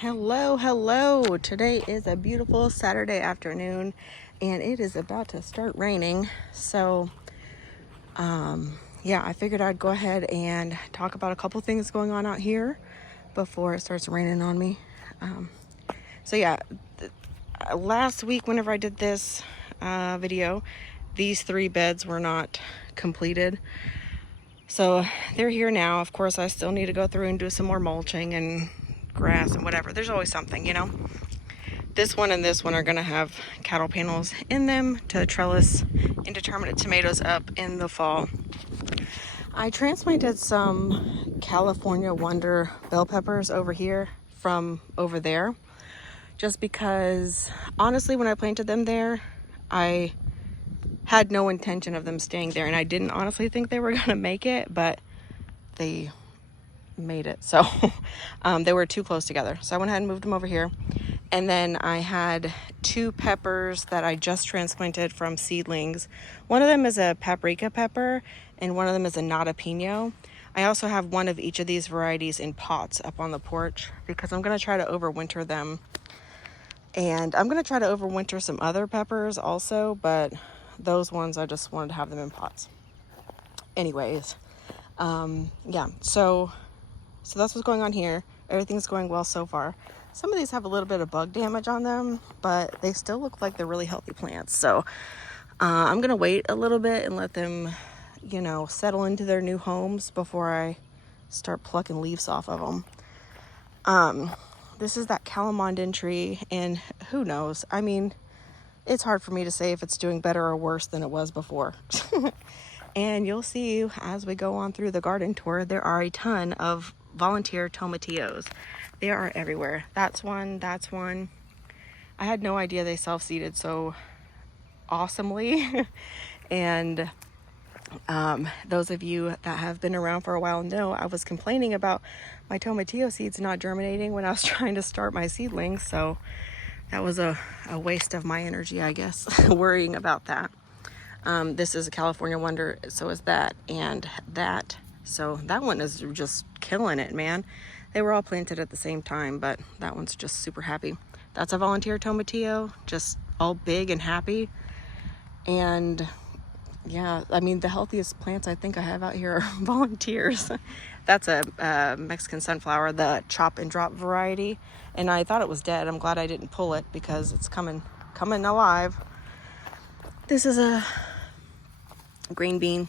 Hello, hello. Today is a beautiful Saturday afternoon and it is about to start raining. So, yeah, I figured I'd go ahead and talk about a couple things going on out here before it starts raining on me. Last week, whenever I did this video, these 3 beds were not completed. So they're here now. Of course, I still need to go through and do some more mulching and grass and whatever. There's always something, you know. This one and this one are going to have cattle panels in them to trellis indeterminate tomatoes up in the fall. I transplanted some California Wonder bell peppers over here from over there, just because honestly when I planted them there, I had no intention of them staying there, and I didn't honestly think they were going to make it, but they made it. So they were too close together, so I went ahead and moved them over here. And then I had 2 peppers that I just transplanted from seedlings. One of them is a paprika pepper and one of them is a nata pino. I also have one of each of these varieties in pots up on the porch because I'm going to try to overwinter them. And I'm going to try to overwinter some other peppers also, but those ones I just wanted to have them in pots. Anyways, yeah, so that's what's going on here. Everything's going well so far. Some of these have a little bit of bug damage on them, but they still look like they're really healthy plants. So I'm gonna wait a little bit and let them, you know, settle into their new homes before I start plucking leaves off of them. This is that calamondin tree, and who knows? I mean, it's hard for me to say if it's doing better or worse than it was before. And you'll see as we go on through the garden tour, there are a ton of volunteer tomatillos. They are everywhere. That's one, that's one. I had no idea they self-seeded so awesomely. And those of you that have been around for a while know I was complaining about my tomatillo seeds not germinating when I was trying to start my seedlings. So that was a waste of my energy, I guess, worrying about that. This is a California Wonder, so is that and that. So that one is just killing it, man. They were all planted at the same time, but that one's just super happy. That's a volunteer tomatillo, just all big and happy. And yeah, I mean, the healthiest plants I think I have out here are volunteers. That's a Mexican sunflower, the chop and drop variety. And I thought it was dead. I'm glad I didn't pull it because it's coming alive. This is a green bean.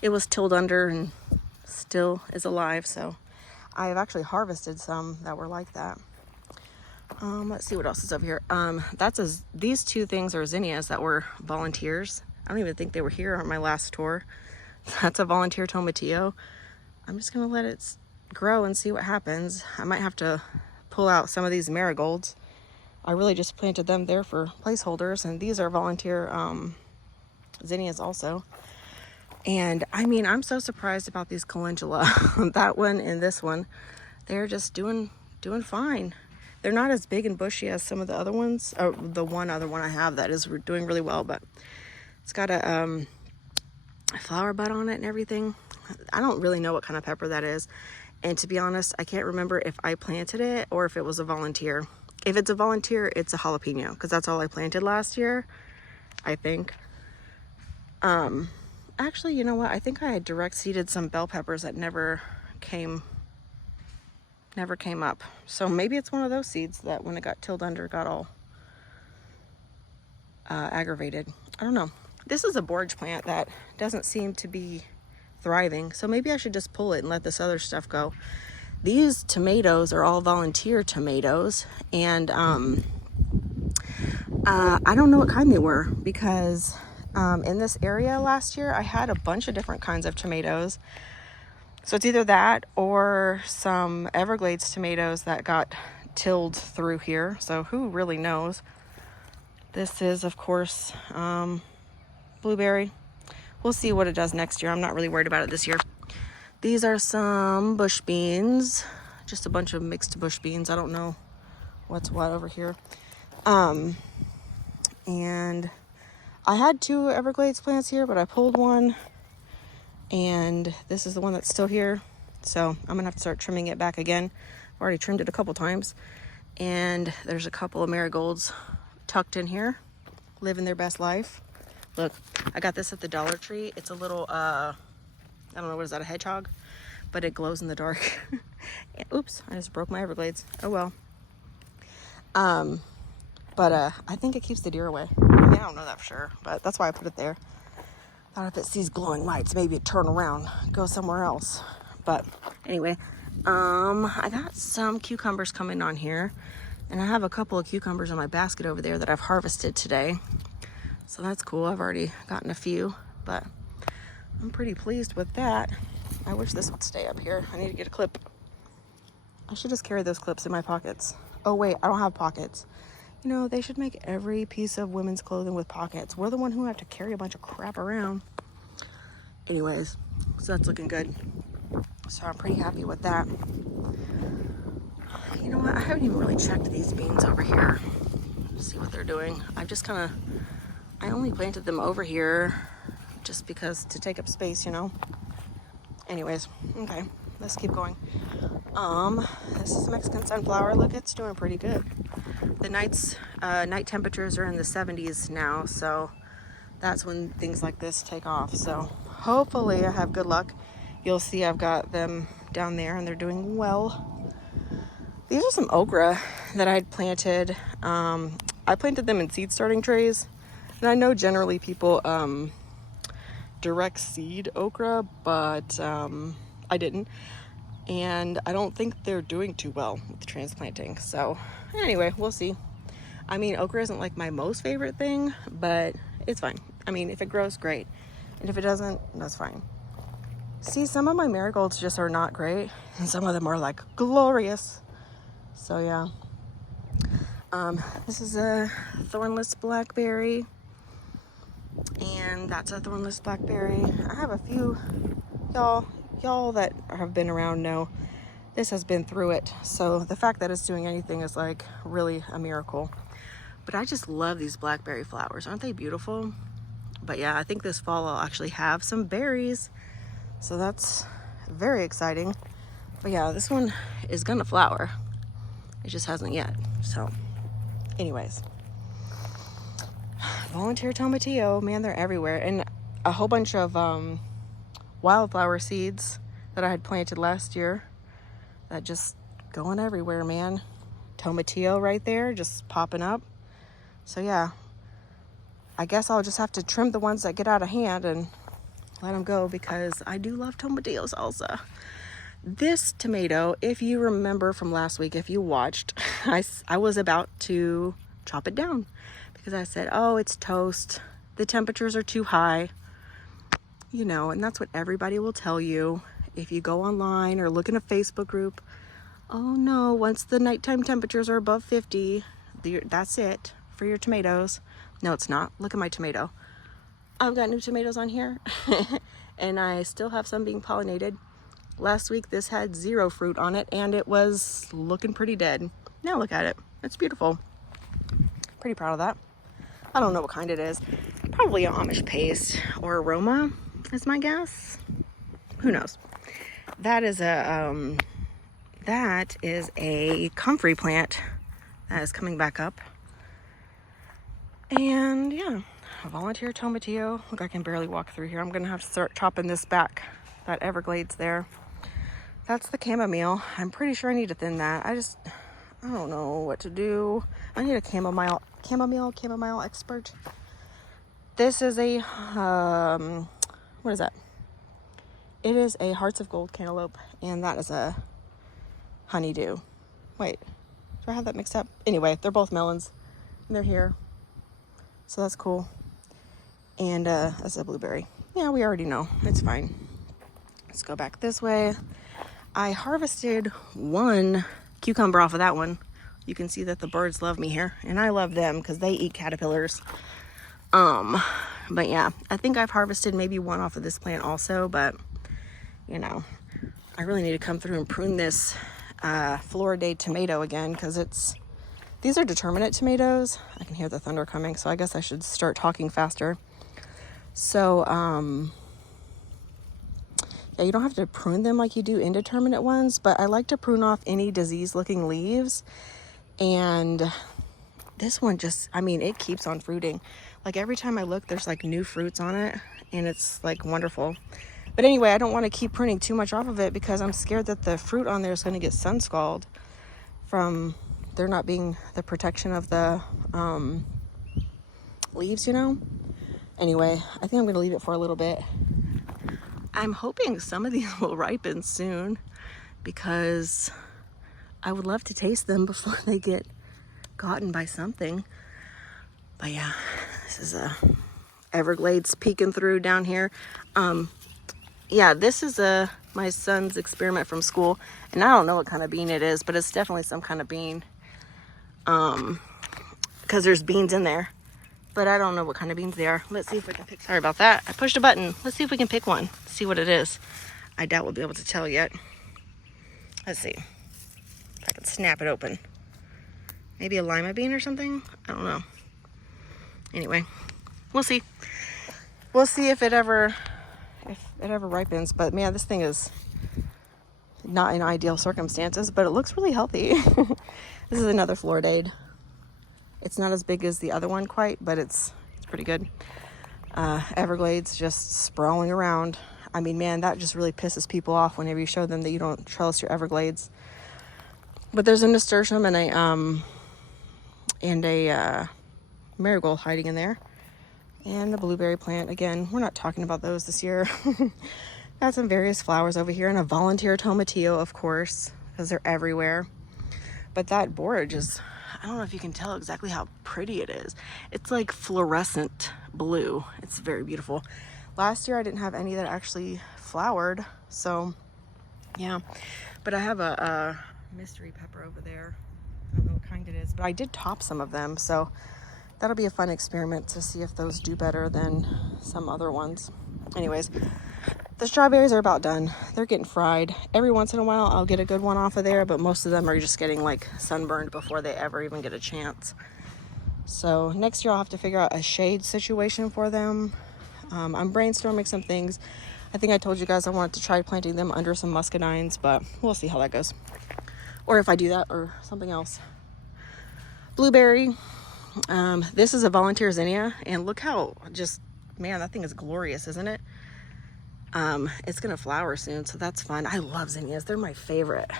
It was tilled under and still is alive, so I've actually harvested some that were like that. Let's see what else is over here. These 2 things are zinnias that were volunteers. I don't even think they were here on my last tour. That's a volunteer tomatillo. I'm just gonna let it grow and see what happens. I might have to pull out some of these marigolds. I really just planted them there for placeholders, and these are volunteer zinnias also. And I mean, I'm so surprised about these calendula. That one and this one, they're just doing fine. They're not as big and bushy as some of the other ones, or the one other one I have that is doing really well, but it's got a flower bud on it and everything. I don't really know what kind of pepper that is, and to be honest, I can't remember if I planted it or if it was a volunteer. If it's a volunteer, it's a jalapeno, because that's all I planted last year, I think. Actually, you know what? I think I had direct seeded some bell peppers that never came up. So maybe it's one of those seeds that when it got tilled under got all aggravated. I don't know. This is a borage plant that doesn't seem to be thriving, so maybe I should just pull it and let this other stuff go. These tomatoes are all volunteer tomatoes, and I don't know what kind they were because in this area last year I had a bunch of different kinds of tomatoes. So it's either that or some Everglades tomatoes that got tilled through here. So who really knows? This is, of course, blueberry. We'll see what it does next year. I'm not really worried about it this year. These are some bush beans, just a bunch of mixed bush beans. I don't know what's what over here. And I had 2 Everglades plants here, but I pulled one, and this is the one that's still here. So I'm gonna have to start trimming it back again. Already trimmed it a couple times. And there's a couple of marigolds tucked in here, living their best life. Look, I got this at the Dollar Tree. It's a little, I don't know, what is that, a hedgehog? But it glows in the dark. Oops, I just broke my Everglades. Oh well. But I think it keeps the deer away. I mean, I don't know that for sure, but that's why I put it there. Thought if it sees glowing lights, maybe it'd turn around, go somewhere else. But anyway, I got some cucumbers coming on here, and I have a couple of cucumbers in my basket over there that I've harvested today. So that's cool. I've already gotten a few, but I'm pretty pleased with that. I wish this would stay up here. I need to get a clip. I should just carry those clips in my pockets. Oh wait, I don't have pockets. You know, they should make every piece of women's clothing with pockets. We're the one who have to carry a bunch of crap around. Anyways, so that's looking good. So I'm pretty happy with that. You know what? I haven't even really checked these beans over here to see what they're doing. I only planted them over here just because to take up space, you know. Anyways, okay, let's keep going. This is Mexican sunflower. Look, it's doing pretty good. The night temperatures are in the 70s now, so that's when things like this take off. So hopefully I have good luck. You'll see I've got them down there and they're doing well. These are some okra that I'd planted. I planted them in seed starting trays, and I know generally people direct seed okra, but I didn't, and I don't think they're doing too well with the transplanting. So anyway, we'll see. I mean, okra isn't like my most favorite thing, but it's fine. I mean, if it grows, great, and if it doesn't, that's fine. See, some of my marigolds just are not great, and some of them are like glorious. So yeah, this is a thornless blackberry, and that's a thornless blackberry. I have a few, y'all that have been around know this has been through it. So the fact that it's doing anything is like really a miracle. But I just love these blackberry flowers. Aren't they beautiful? But yeah, I think this fall I'll actually have some berries. So that's very exciting. But yeah, this one is gonna flower. It just hasn't yet. So anyways, volunteer tomatillo, man, they're everywhere. And a whole bunch of wildflower seeds that I had planted last year that just going everywhere, man. Tomatillo right there, just popping up. So yeah, I guess I'll just have to trim the ones that get out of hand and let them go, because I do love tomatillo salsa. This tomato, if you remember from last week, if you watched, I was about to chop it down because I said, oh, it's toast. The temperatures are too high. You know, and that's what everybody will tell you if you go online or look in a Facebook group. Oh no, once the nighttime temperatures are above 50, that's it for your tomatoes. No, it's not. Look at my tomato. I've got new tomatoes on here and I still have some being pollinated. Last week this had 0 fruit on it and it was looking pretty dead. Now look at it. It's beautiful. Pretty proud of that. I don't know what kind it is. Probably an Amish paste or aroma is my guess. Who knows? That is a comfrey plant that is coming back up. And yeah, a volunteer tomatillo. Look, I can barely walk through here. I'm gonna have to start chopping this back, that Everglades there. That's the chamomile. I'm pretty sure I need to thin that. I don't know what to do. I need a chamomile expert. This is a, what is that? It is a Hearts of Gold cantaloupe, and that is a honeydew. Wait, do I have that mixed up? Anyway, they're both melons, and they're here. So that's cool. And that's a blueberry. Yeah, we already know. It's fine. Let's go back this way. I harvested 1 cucumber off of that one. You can see that the birds love me here, and I love them because they eat caterpillars. But yeah, I think I've harvested maybe 1 off of this plant also, but you know, I really need to come through and prune this Floridae tomato again, because these are determinate tomatoes. I can hear the thunder coming, so I guess I should start talking faster. So Yeah, you don't have to prune them like you do indeterminate ones, but I like to prune off any disease-looking leaves. And this one just, I mean, it keeps on fruiting. Like every time I look, there's like new fruits on it, and it's like wonderful. But anyway, I don't want to keep pruning too much off of it because I'm scared that the fruit on there is going to get sun scald from there not being the protection of the leaves, you know? Anyway, I think I'm going to leave it for a little bit. I'm hoping some of these will ripen soon because I would love to taste them before they get gotten by something. But yeah, this is a Everglades peeking through down here. Yeah, this is my son's experiment from school, and I don't know what kind of bean it is, but it's definitely some kind of bean. Because there's beans in there, but I don't know what kind of beans they are. Let's see if we can pick. Sorry about that. I pushed a button. Let's see if we can pick one. See what it is. I doubt we'll be able to tell yet. Let's see if I can snap it open. Maybe a lima bean or something. I don't know. Anyway, we'll see. We'll see if it ever ripens. But man, this thing is not in ideal circumstances, but it looks really healthy. This is another Floridade. It's not as big as the other one quite, but it's pretty good. Everglades just sprawling around. I mean, man, that just really pisses people off whenever you show them that you don't trellis your Everglades. But there's a nasturtium and a marigold hiding in there. And the blueberry plant. Again, we're not talking about those this year. Got some various flowers over here, and a volunteer tomatillo, of course, because they're everywhere. But that borage is, I don't know if you can tell exactly how pretty it is. It's like fluorescent blue. It's very beautiful. Last year I didn't have any that actually flowered, so yeah. But I have a mystery pepper over there. I don't know what kind it is, but I did top some of them, so that'll be a fun experiment to see if those do better than some other ones. Anyways, the strawberries are about done. They're getting fried. Every once in a while I'll get a good one off of there, but most of them are just getting like sunburned before they ever even get a chance. So next year I'll have to figure out a shade situation for them. I'm brainstorming some things. I think I told you guys I wanted to try planting them under some muscadines, but we'll see how that goes. Or if I do that or something else. Blueberry. This is a volunteer zinnia, and look how just, man, that thing is glorious, isn't it? It's gonna flower soon, so that's fun. I love zinnias. They're my favorite.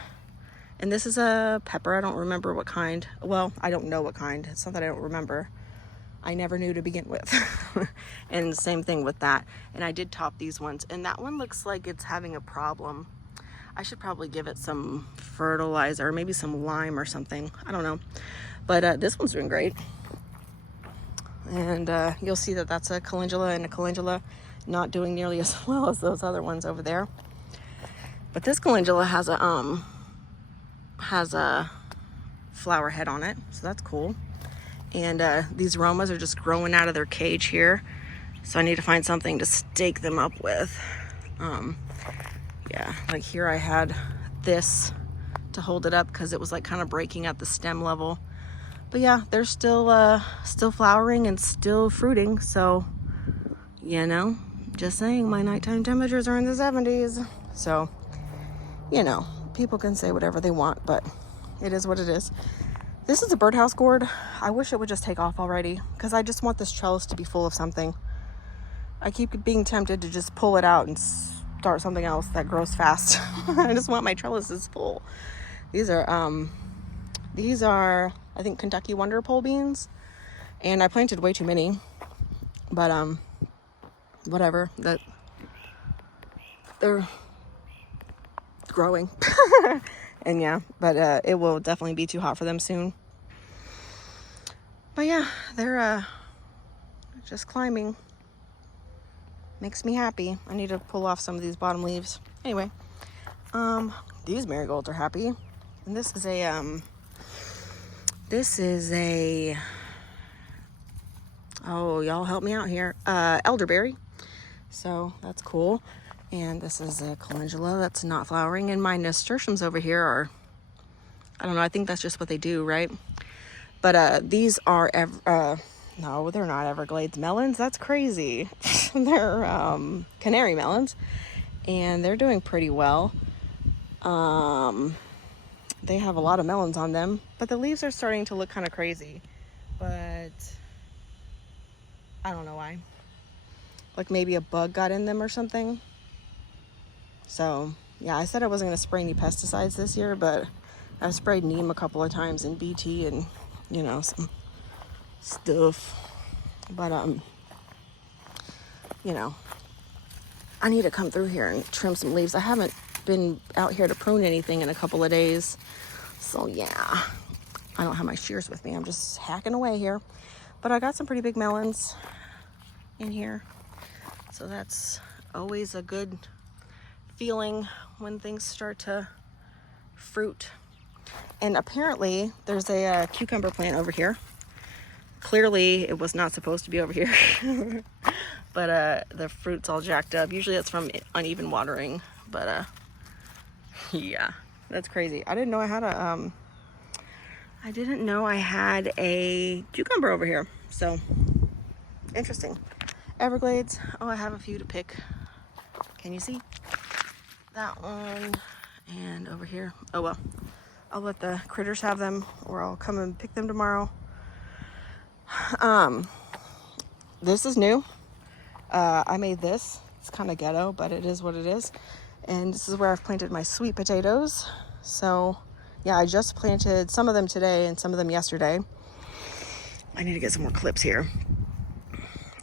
And this is a pepper. I don't remember what kind. Well, I don't know what kind. It's not that I don't remember. I never knew to begin with. And same thing with that. And I did top these ones, and that one looks like it's having a problem. I should probably give it some fertilizer, or maybe some lime or something. I don't know. But this one's doing great. And you'll see that that's a calendula, and a calendula not doing nearly as well as those other ones over there. But this calendula has a flower head on it, so that's cool. And these aromas are just growing out of their cage here, so I need to find something to stake them up with. Yeah, like here I had this to hold it up because it was like kind of breaking at the stem level. But yeah, they're still flowering and still fruiting, so you know, just saying, my nighttime temperatures are in the 70s. So, you know, people can say whatever they want, but it is what it is. This is a birdhouse gourd. I wish it would just take off already, because I just want this trellis to be full of something. I keep being tempted to just pull it out and start something else that grows fast. I just want my trellises full. These are I think Kentucky Wonder Pole beans, and I planted way too many, but whatever, that they're growing. And yeah, but it will definitely be too hot for them soon. But yeah, they're just climbing. Makes me happy. I need to pull off some of these bottom leaves. Anyway, these marigolds are happy. And this is a oh, y'all help me out here, elderberry. So that's cool. And this is a calendula that's not flowering. And my nasturtiums over here are, I don't know, I think that's just what they do, right? But these are, no, they're not Everglades melons. That's crazy. They're canary melons. and they're doing pretty well. They have a lot of melons on them, but the leaves are starting to look kind of crazy, but I don't know why. Like maybe a bug got in them or something. So yeah, I said I wasn't going to spray any pesticides this year, but I've sprayed neem a couple of times in BT and, you know, some stuff. But, you know, I need to come through here and trim some leaves. I haven't been out here to prune anything in a couple of days. So yeah, I don't have my shears with me. I'm just hacking away here. But I got some pretty big melons in here. So that's always a good feeling when things start to fruit. And apparently there's a cucumber plant over here. Clearly it was not supposed to be over here. But the fruit's all jacked up. Usually it's from uneven watering, but yeah, that's crazy. I didn't know I had a cucumber over here. So interesting. Everglades. Oh, I have a few to pick. Can you see that one? And over here. Oh well, I'll let the critters have them, or I'll come and pick them tomorrow. This is new. I made this. It's kind of ghetto, but it is what it is. And this is where I've planted my sweet potatoes. So yeah, I just planted some of them today and some of them yesterday. I need to get some more clips here.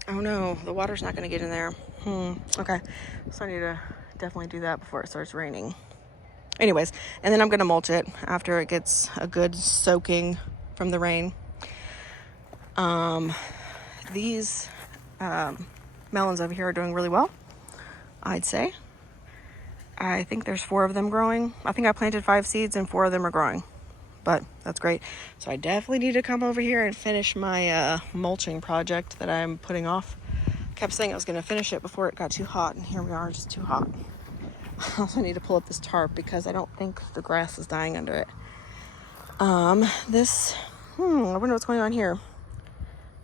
Oh no, the water's not going to get in there. Okay, so I need to definitely do that before it starts raining. Anyways, and then I'm going to mulch it after it gets a good soaking from the rain. These melons over here are doing really well, I'd say. I think there's 4 of them growing. I think I planted 5 seeds and 4 of them are growing, but that's great. So I definitely need to come over here and finish my mulching project that I'm putting off. I kept saying I was going to finish it before it got too hot, and here we are, just too hot. I also need to pull up this tarp because I don't think the grass is dying under it. I wonder what's going on here.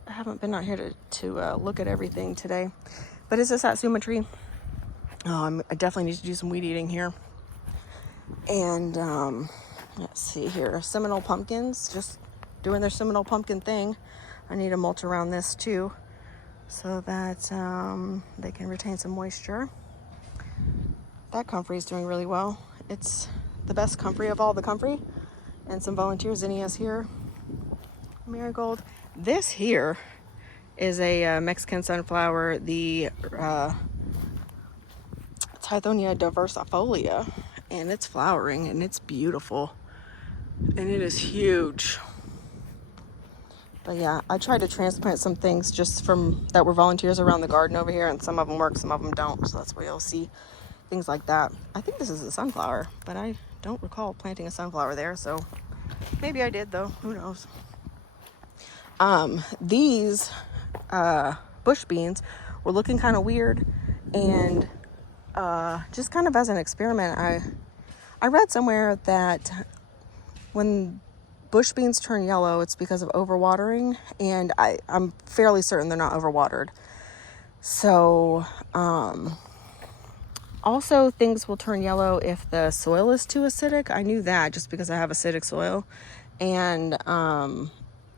I haven't been out here to look at everything today. But is this Satsuma tree? Oh, I definitely need to do some weed eating here. And let's see here. Seminole pumpkins, just doing their Seminole pumpkin thing. I need to mulch around this too so that they can retain some moisture. That comfrey is doing really well. It's the best comfrey of all the comfrey. And some volunteer zinnias here. Marigold. This here is a Mexican sunflower, the Tithonia diversifolia, and it's flowering and it's beautiful and it is huge. But yeah, I tried to transplant some things just from that were volunteers around the garden over here, and some of them work, some of them don't, so that's where you'll see things like that. I think this is a sunflower, but I don't recall planting a sunflower there, so maybe I did though, who knows. These bush beans were looking kind of weird, and just kind of as an experiment, I read somewhere that when bush beans turn yellow, it's because of overwatering, and I'm fairly certain they're not overwatered. So also things will turn yellow if the soil is too acidic. I knew that just because I have acidic soil. And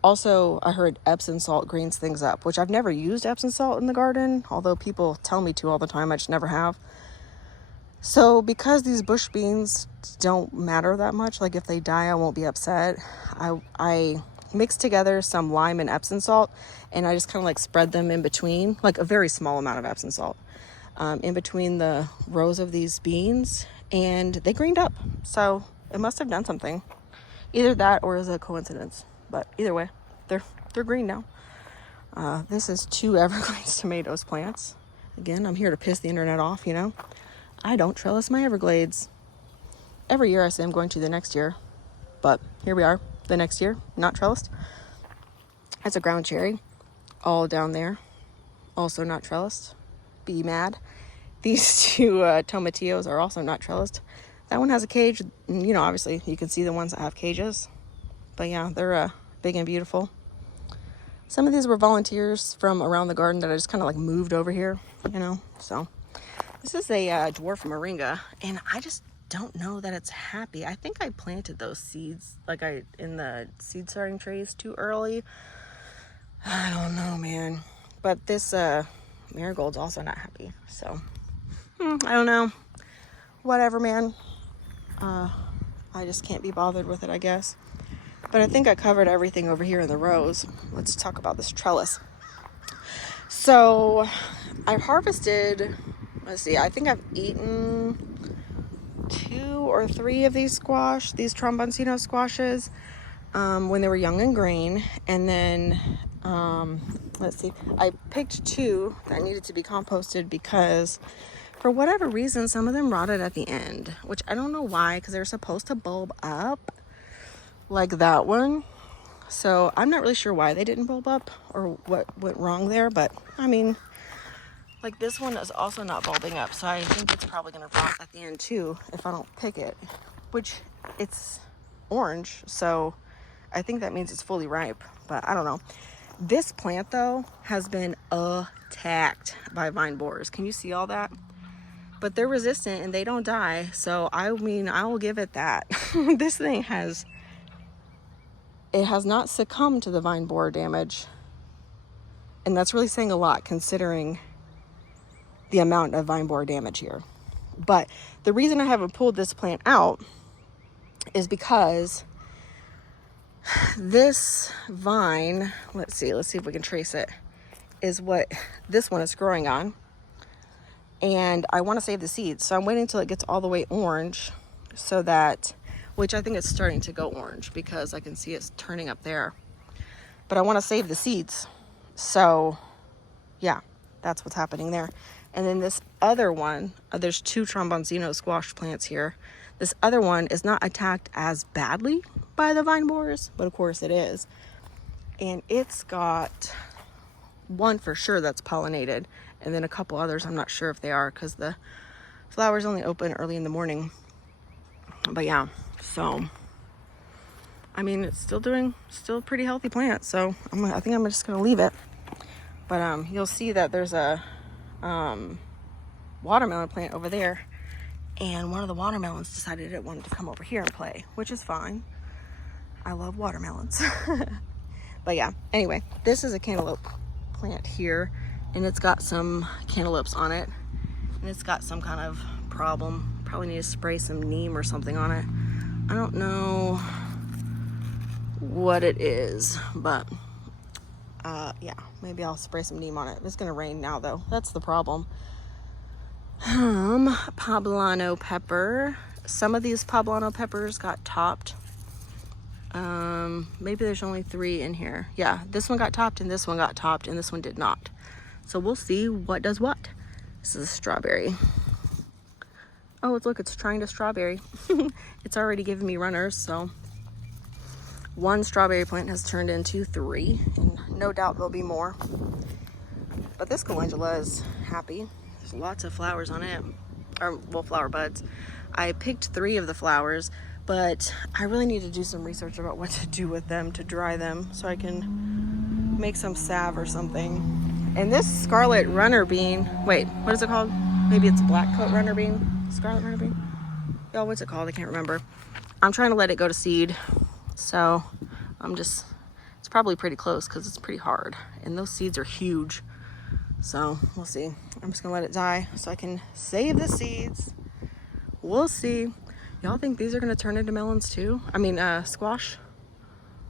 also, I heard Epsom salt greens things up, which I've never used Epsom salt in the garden, although people tell me to all the time. I just never have. So because these bush beans don't matter that much, like if they die, I won't be upset. I mixed together some lime and Epsom salt, and I just kind of like spread them in between, like a very small amount of Epsom salt, in between the rows of these beans, and they greened up. So it must have done something. Either that or is a coincidence. But either way, they're green now. This is 2 Everglades tomatoes plants. Again, I'm here to piss the internet off, you know. I don't trellis my Everglades. Every year I say I'm going to the next year. But here we are, the next year, not trellised. It's a ground cherry, all down there. Also not trellised. Be mad. These 2 tomatillos are also not trellised. That one has a cage. You know, obviously, you can see the ones that have cages. But yeah, they're big and beautiful. Some of these were volunteers from around the garden that I just kind of like moved over here, you know. So This is a dwarf moringa, and I just don't know that it's happy. I think I planted those seeds in the seed starting trays too early. I don't know, man. But this marigold's also not happy. So I don't know. Whatever, man. I just can't be bothered with it, I guess. But I think I covered everything over here in the rows. Let's talk about this trellis. So I've harvested, let's see, I think I've eaten 2 or 3 of these tromboncino squashes, when they were young and green. And then, let's see, I picked 2 that needed to be composted because for whatever reason, some of them rotted at the end, which I don't know why, because they're supposed to bulb up like that one. So I'm not really sure why they didn't bulb up or what went wrong there, but I mean, like this one is also not bulbing up, so I think it's probably going to rot at the end too if I don't pick it, which it's orange, so I think that means it's fully ripe, but I don't know. This plant though has been attacked by vine borers. Can you see all that? But they're resistant and they don't die, so I mean, I will give it that. This thing has not succumbed to the vine borer damage, and that's really saying a lot considering the amount of vine borer damage here. But the reason I haven't pulled this plant out is because this vine, let's see if we can trace it, is what this one is growing on, and I want to save the seeds, so I'm waiting till it gets all the way orange, so that, which I think it's starting to go orange because I can see it's turning up there, but I want to save the seeds. So yeah, that's what's happening there. And then this other one, there's 2 tromboncino squash plants here. This other one is not attacked as badly by the vine borers, but of course it is. And it's got one for sure that's pollinated, and then a couple others I'm not sure if they are because the flowers only open early in the morning. But yeah, so I mean, it's still a pretty healthy plant, so I think I'm just gonna leave it. But you'll see that there's a watermelon plant over there, and one of the watermelons decided it wanted to come over here and play, which is fine. I love watermelons. But yeah, anyway, this is a cantaloupe plant here, and it's got some cantaloupes on it, and it's got some kind of problem. Probably need to spray some neem or something on it. I don't know what it is, but yeah, maybe I'll spray some neem on it. It's gonna rain now though, that's the problem. Poblano pepper. Some of these poblano peppers got topped. Maybe there's only 3 in here. Yeah, this one got topped and this one got topped and this one did not. So we'll see what does what. This is a strawberry. Oh, look, it's trying to strawberry. It's already giving me runners, so 1 strawberry plant has turned into 3, and no doubt there'll be more. But this calendula is happy. There's lots of flowers on it, or well, flower buds. I picked 3 of the flowers, but I really need to do some research about what to do with them to dry them so I can make some salve or something. And this scarlet runner bean, wait, what is it called? Maybe it's black coat runner bean? Scarlet runner bean? Oh, what's it called? I can't remember. I'm trying to let it go to seed. So it's probably pretty close because it's pretty hard. And those seeds are huge. So we'll see. I'm just gonna let it die so I can save the seeds. We'll see. Y'all think these are gonna turn into melons too? I mean, squash?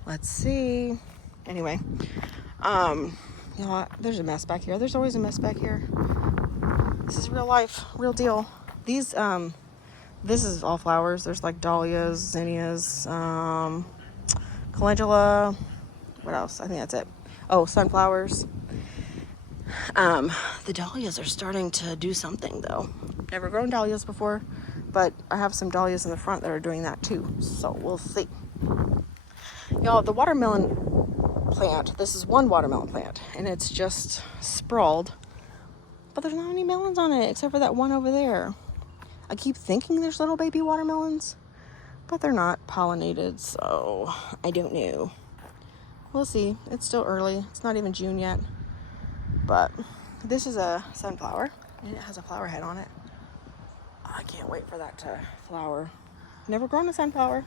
Let's see. Anyway, you know, there's a mess back here. There's always a mess back here. This is real life, real deal. These, this is all flowers. There's like dahlias, zinnias, calendula. What else? I think that's it. Oh, sunflowers. The dahlias are starting to do something though. Never grown dahlias before, but I have some dahlias in the front that are doing that too. So we'll see. Y'all, the watermelon plant, this is one watermelon plant, and it's just sprawled. But there's not any melons on it except for that one over there. I keep thinking there's little baby watermelons, but they're not pollinated, so I don't know. We'll see. It's still early. It's not even June yet. But this is a sunflower, and it has a flower head on it. I can't wait for that to flower. Never grown a sunflower.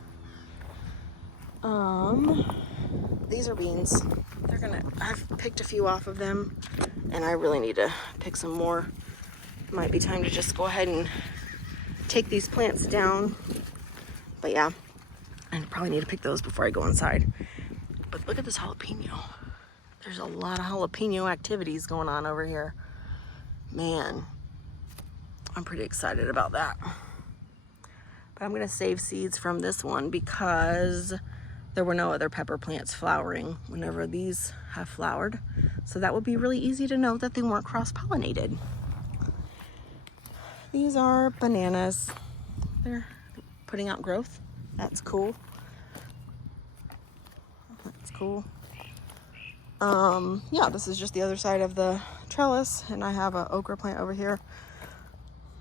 These are beans. I've picked a few off of them, and I really need to pick some more. Might be time to just go ahead and take these plants down. But yeah, I probably need to pick those before I go inside. But look at this jalapeno. There's a lot of jalapeno activities going on over here. Man, I'm pretty excited about that. But I'm gonna save seeds from this one because there were no other pepper plants flowering whenever these have flowered. So that would be really easy to know that they weren't cross-pollinated. These are bananas. They're putting out growth. That's cool. That's cool. Yeah, this is just the other side of the trellis, and I have an okra plant over here.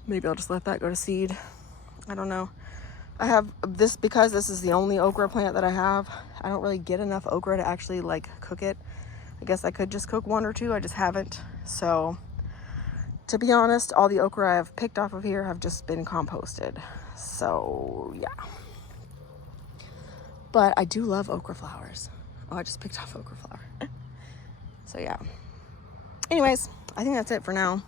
Maybe I'll just let that go to seed. I don't know. I have this because this is the only okra plant that I have. I don't really get enough okra to actually like cook it. I guess I could just cook one or two. I just haven't. So to be honest, all the okra I've picked off of here have just been composted. So yeah. But I do love okra flowers. Oh, I just picked off okra flower. So yeah. Anyways, I think that's it for now.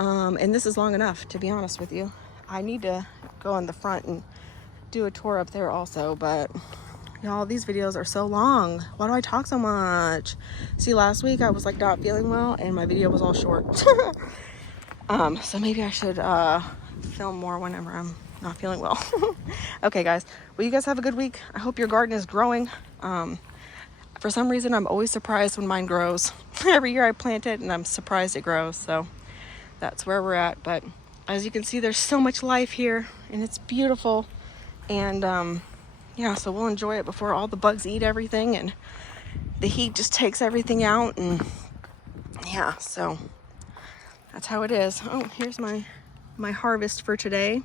And this is long enough, to be honest with you. I need to go in the front and do a tour up there also, but y'all, these videos are so long. Why do I talk so much? See, last week I was like not feeling well and my video was all short. So maybe I should film more whenever I'm not feeling well. Okay guys, well, you guys have a good week. I hope your garden is growing. For some reason I'm always surprised when mine grows. Every year I plant it and I'm surprised it grows, so that's where we're at. But as you can see, there's so much life here and it's beautiful. And yeah, so we'll enjoy it before all the bugs eat everything and the heat just takes everything out. And yeah, so that's how it is. Oh, here's my harvest for today.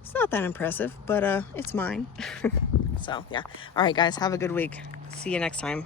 It's not that impressive, but it's mine. So yeah. All right guys, have a good week. See you next time.